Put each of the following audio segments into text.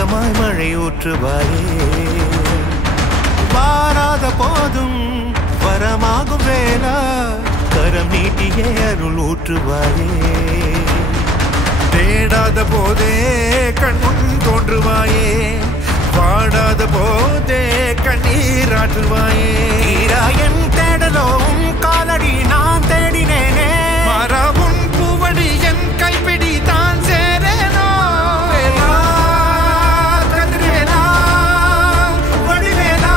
ஏக்கமாய் மழை ஊற்றுவாயே வாராத போதும் வரமாகும் வேளா கரம் நீட்டியே அருள் ஊற்றுவாயே தேடாத போதே கண்முன் தோன்றுவாயே வாடாத போதே கண்ணீராற்றுவாயே என் தேடலும் காலடி நான் தேடினேனே மாறாவும் பூவடி என் கைப்பிடி தான் சேரேனோ கதிரேனா வடிவேனா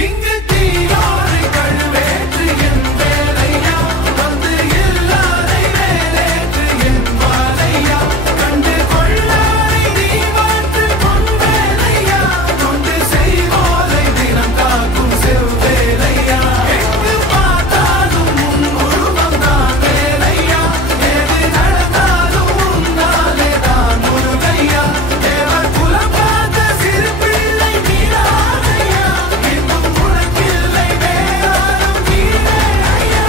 இங்கு தீயோரை கழுவேற்று என் வேலையா வந்து இல்லாதை வேலேற்று என் வாழையா கண்டு கொள்ளாரை நீ மாற்று பொன் வேலையா கொண்டு செய்வோலை தினம் காக்கும் செவ்வேலையா எங்கு பார்த்தாலும் உன் உருவம் தான் வேலையா எது நடந்தாலும் உன்னாலே தான் முருகையா தேவர் குலம் பார்த்த சிறு பிள்ளை நீராதையா இன்னும் உனக்கில்லை வேறாரும் கீழே ஐயா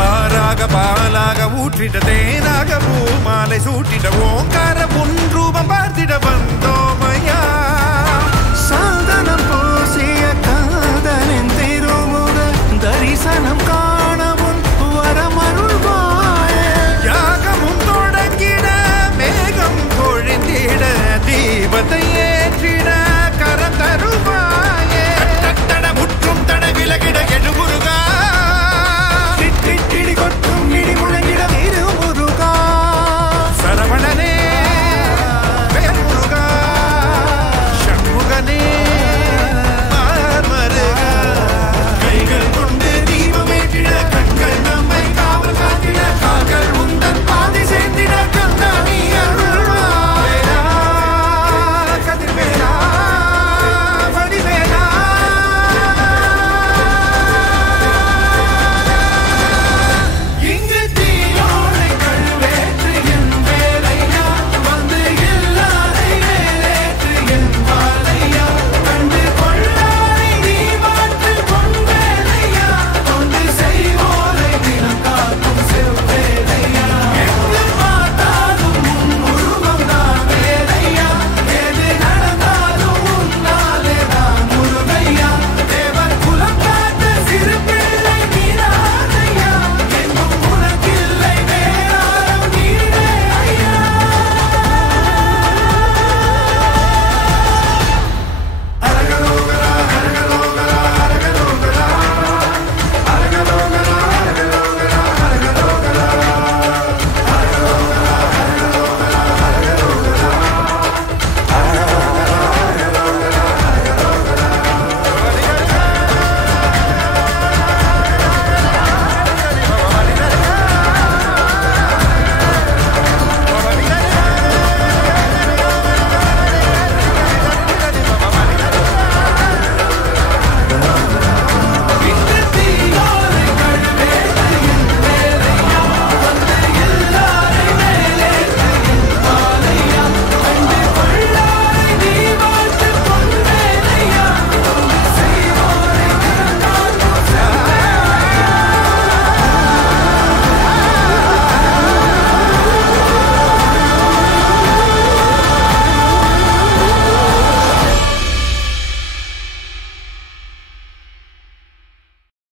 ஆறாக பாலாக ஊற்றிட தேனாக பூமாலை சூட்டிட ஓங்கார பொன் ரூபம் பார்த்திட வந்த